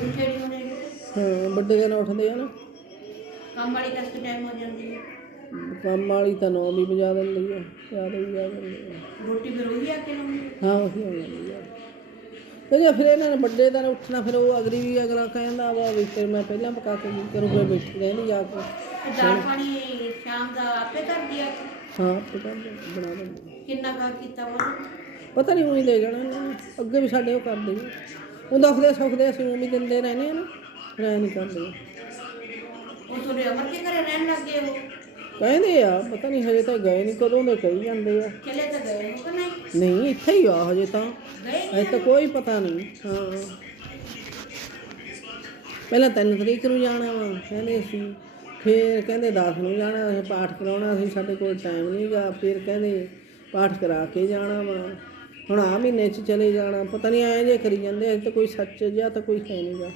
ਜਿਹੜੀ ਉਹਨੇ ਹਾਂ ਵੱਡੇ ਦਿਨ ਉੱਠਦੇ ਆ ਨਾ। ਕੰਮ ਵਾਲੀ ਕਸ ਟਾਈਮ ਹੋ ਜਾਂਦੀ ਹੈ। ਕੰਮ ਵਾਲੀ ਤਾਂ ਨੌਂ ਵੀ ਵਜਾ ਦਿੰਦੀ ਆ ਯਾਦ ਵੀ ਵਜਾ ਦਿੰਦੀ ਆ ਰੋਟੀ ਫਿਰ ਉਹੀ ਆ ਕੇ ਲਾਉਂਦੀ ਹਾਂ? ਉਹ ਹੋ ਜਾਂਦੀ ਆ ਤੇ ਜੇ ਫਿਰ ਇਹਨਾਂ ਨੇ ਵੱਡੇ ਦਿਨ ਉੱਠਣਾ ਫਿਰ ਉਹ ਅਗਲੀ ਵੀ ਅਗਲਾ ਕਹਿੰਦਾ ਵਾ ਵੀ ਫਿਰ ਮੈਂ ਪਹਿਲਾਂ ਪਕਾ ਕੇ ਕੀ ਕਰੂੰ ਫਿਰ ਬੈਠੀ ਰਹਿੰਦੀ ਜਾ ਕੇ। ਦਾਲ ਪਾਣੀ ਸ਼ਾਮ ਦਾ ਆਪੇ ਕਰਦੀ ਆ। ਹਾਂ ਪਤਾ ਬਣਾ ਦਿੰਦੀ ਕਿੰਨਾ ਕਾ ਕੀਤਾ ਵਾ? ਪਤਾ ਨਹੀਂ ਉਹੀ ਦੇ ਜਾਣਾ ਇਹਨਾਂ ਨੇ। ਅੱਗੇ ਵੀ ਸਾਡੇ ਉਹ ਕਰਦੇ ਆ ਉਹ ਦੁਖਦੇ ਸੁਖਦੇ ਅਸੀਂ ਉਹ ਵੀ ਦਿੰਦੇ ਰਹਿੰਦੇ ਆ ਨਾ। ਰਹਿ ਨਹੀਂ ਕਰਦੇ ਉਹ ਤੁਹਾਡੇ ਅਮਰ ਕੇ ਘਰੇ ਰਹਿਣ ਲੱਗ ਗਏ ਉਹ? ਕਹਿੰਦੇ ਆ ਪਤਾ ਨਹੀਂ ਹਜੇ ਤਾਂ ਗਏ ਨਹੀਂ ਕਦੋਂ ਦੇ ਕਹੀ ਜਾਂਦੇ ਆ। ਚਲੇ ਤਾਂ ਗਏ ਹੋ ਕਿ ਨਹੀਂ? ਨਹੀਂ ਇੱਥੇ ਹੀ ਆ ਹਜੇ ਤਾਂ। ਗਏ ਅਜੇ ਤਾਂ ਕੋਈ ਪਤਾ ਨਹੀਂ ਹਾਂ। ਪਹਿਲਾਂ ਤਿੰਨ ਤਰੀਕ ਨੂੰ ਜਾਣਾ ਵਾ ਕਹਿੰਦੇ ਅਸੀਂ। ਫਿਰ ਕਹਿੰਦੇ 10 ਨੂੰ ਜਾਣਾ ਅਸੀਂ ਪਾਠ ਕਰਾਉਣਾ ਸੀ ਸਾਡੇ ਕੋਲ ਟਾਈਮ ਨਹੀਂਗਾ ਫਿਰ ਕਹਿੰਦੇ ਪਾਠ ਕਰਾ ਕੇ ਜਾਣਾ ਵਾ। ਹੁਣ ਆ ਮਹੀਨੇ 'ਚ ਚਲੇ ਜਾਣਾ ਪਤਾ ਨਹੀਂ ਐਂ ਜੇ ਕਰੀ ਜਾਂਦੇ ਅਜੇ ਤਾਂ ਕੋਈ ਸੱਚ ਜਿਹਾ ਤਾਂ ਕੋਈ ਹੈ ਨਹੀਂਗਾ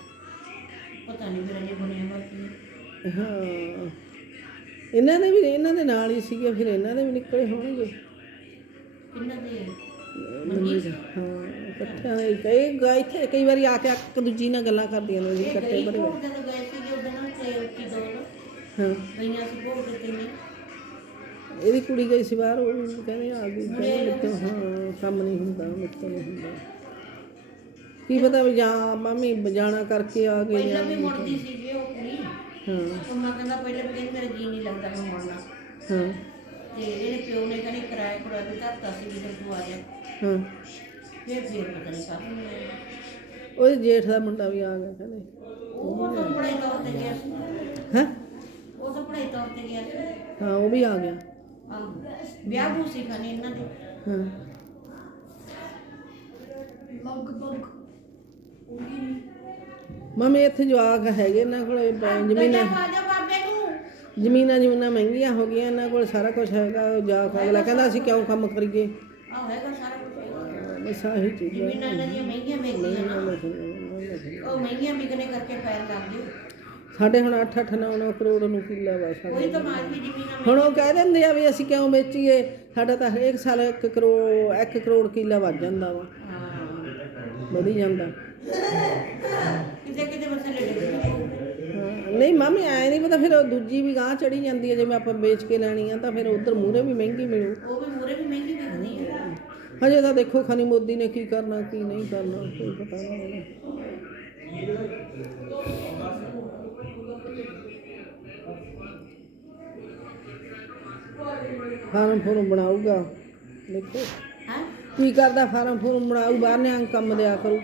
ਪਤਾ ਨਹੀਂ ਫਿਰ ਅਜੇ ਬਣਿਆ ਵਾ ਕੀ। ਹਾਂ। ਇਹਨਾਂ ਦੇ ਵੀ ਇਹਨਾਂ ਦੇ ਨਾਲ ਹੀ ਸੀਗੇ ਫਿਰ ਇਹਨਾਂ ਦੇ ਵੀ ਨਿਕਲੇ ਹੋਣਗੇ। ਕਿੰਨਾ ਦੇ ਹਾਂ ਇਕੱਠਿਆਂ ਦੇ ਕਈ ਗਾ- ਇੱਥੇ ਕਈ ਵਾਰੀ ਆ ਕੇ ਇੱਕ ਦੂਜੀ ਨਾਲ ਗੱਲਾਂ ਕਰਦੀਆਂ ਨੇ ਜੀ ਇਕੱਠੇ ਬੜੇ। ਜਦੋਂ ਗਏ ਉਦੋਂ ਨਾ ਤੇ ਕੀ ਦੋ ਹਾਂ। ਗਈਆਂ ਸੀ ਭੋਗ ਦੇ ਕਿੰਨੇ ਇਹਦੀ ਕੁੜੀ ਗਈ ਸੀ ਬਾਹਰ ਉਹ ਕਹਿੰਦੇ ਆ ਗਈ ਕਹਿੰਦੇ ਮੇਰੇ ਹਾਂ ਕੰਮ ਨਹੀਂ ਹੁੰਦਾ ਮੇਰੇ ਤੋਂ ਨਹੀਂ ਹੁੰਦਾ। ਕੀ ਪਤਾ ਵੀ ਜਾਂ ਮੰਮੀ ਜਾਣਾ ਕਰਕੇ ਆ ਗਏ ਪਹਿਲਾਂ ਵੀ ਮੁੜਦੀ ਸੀਗੀ ਉਹ ਕੁੜੀ। ਹਾਂ। ਉਹ ਮੈਂ ਕਹਿੰਦਾ ਪਹਿਲਾਂ ਵੀ ਕਹਿੰਦੀ ਮੇਰਾ ਜੀ ਨਹੀਂ ਲੱਗਦਾ ਮੈਂ ਮੁੜਨਾ ਹਾਂ। ਤੇ ਇਹਦੇ ਪਿਓ ਨੇ ਕਹਿੰਦੇ ਕਿਰਾਇਆ ਕੁੜਾ ਵੀ ਧਰਤਾ ਸੀ ਵੀ ਤੇ ਆ ਜਾ। ਹਾਂ। ਫਿਰ ਫਿਰ ਪਤਾ ਨਹੀਂ ਕਾਹਨੂੰ ਉਹਦੇ ਜੇਠ ਦਾ ਮੁੰਡਾ ਵੀ ਆ ਗਿਆ ਕਹਿੰਦੇ। ਉਹ ਤਾਂ ਪੜਾਈ ਤੌਰ ਤੇ ਗਿਆ ਸੀ। ਹੈ? ਉਹ ਗਿਆ ਸੀ ਹਾਂ ਉਹ ਵੀ ਆ ਗਿਆ। ਆਹੋ। ਵਿਆਹ ਬੂ ਸੀ ਖਾਣੇ ਇਹਨਾਂ ਦੇ। ਹਾਂ। ਲਗਭਗ ਮੰਮੀ ਇੱਥੇ ਜਵਾਕ ਹੈਗੇ ਇਹਨਾਂ ਕੋਲ ਜ਼ਮੀਨਾਂ ਆ ਜਾ ਬਾਬੇ ਨੂੰ। ਜ਼ਮੀਨਾਂ ਜਮੀਨਾਂ ਮਹਿੰਗੀਆਂ ਹੋ ਗਈਆਂ ਇਹਨਾਂ ਕੋਲ ਸਾਰਾ ਕੁਝ ਹੈਗਾ ਉਹ ਜਾ ਕੇ ਅਗਲਾ ਕਹਿੰਦਾ ਅਸੀਂ ਕਿਉਂ ਕੰਮ ਕਰੀਏ? ਆਹ ਹੈਗਾ ਸਾਰਾ ਕੁਝ ਬਸ ਆਹੀ ਚੀਜ਼। ਹੈ ਜ਼ਮੀਨਾਂ ਇਹਨਾਂ ਦੀਆਂ ਮਹਿੰਗੀਆਂ ਨਾ। ਉਹ ਮਹਿੰਗੀਆਂ ਵਿਕਣੇ ਕਰਕੇ ਪੈਰ ਲੱਗ ਗਏ ਸਾਡੇ ਹੁਣ 8 8 9 9 ਕਰੋੜ ਨੂੰ ਕਿੱਲਾ ਵਾ ਸਾਡਾ ਕੋਈ ਤਾਂ ਮਾਰ ਵੀ ਜ਼ਮੀਨਾਂ ਹੁਣ ਉਹ ਕਹਿ ਦਿੰਦੇ ਆ ਵੀ ਅਸੀਂ ਕਿਉਂ ਵੇਚੀਏ? ਸਾਡਾ ਤਾਂ ਹਰੇਕ ਸਾਲ 1 ਕਰੋੜ 1 ਕਰੋੜ ਕਿੱਲਾ ਵੱਧ ਜਾਂਦਾ ਵਾ। ਹਾਂ। ਵਧੀ ਜਾਂਦਾ। ਕਿਤੇ ਕਿਤੇ ਮਸਲੇ ਡਿੱਗਦੇ ਨਹੀਂ ਮਾਮੀ ਐ ਨਹੀਂ ਪਤਾ ਫਿਰ ਦੂਜੀ ਵੀ ਗਾਂ ਚੜੀ ਜਾਂਦੀ ਹੈ ਜਿਵੇਂ ਆਪਾਂ ਵੇਚ ਕੇ ਲੈਣੀ ਆ ਤਾਂ ਫਿਰ ਉਧਰ ਮੂਰੇ ਵੀ ਮਹਿੰਗੀ ਮਿਲੂ। ਉਹ ਵੀ ਮੂਰੇ ਵੀ ਮਹਿੰਗੀ ਵਿਕਦੀ ਹੈ ਹਜੇ ਤਾਂ ਦੇਖੋ ਖਨੀ ਮੋਦੀ ਨੇ ਕੀ ਕਰਨਾ ਕੀ ਨਹੀਂ ਕਰਨਾ ਕੋਈ ਪਤਾ ਨਹੀਂ। ਫਾਰਮ ਫੋਰਮ ਬਣਾਊਗਾ। ਦੇਖੋ। ਹਾਂ? ਕੀ ਕਰਦਾ ਫਾਰਮ ਫੁਰਮ ਬਣਾਊ ਬਾਹਰ ਨੇ ਕੰਮ ਦਿਆ ਕਰੂ।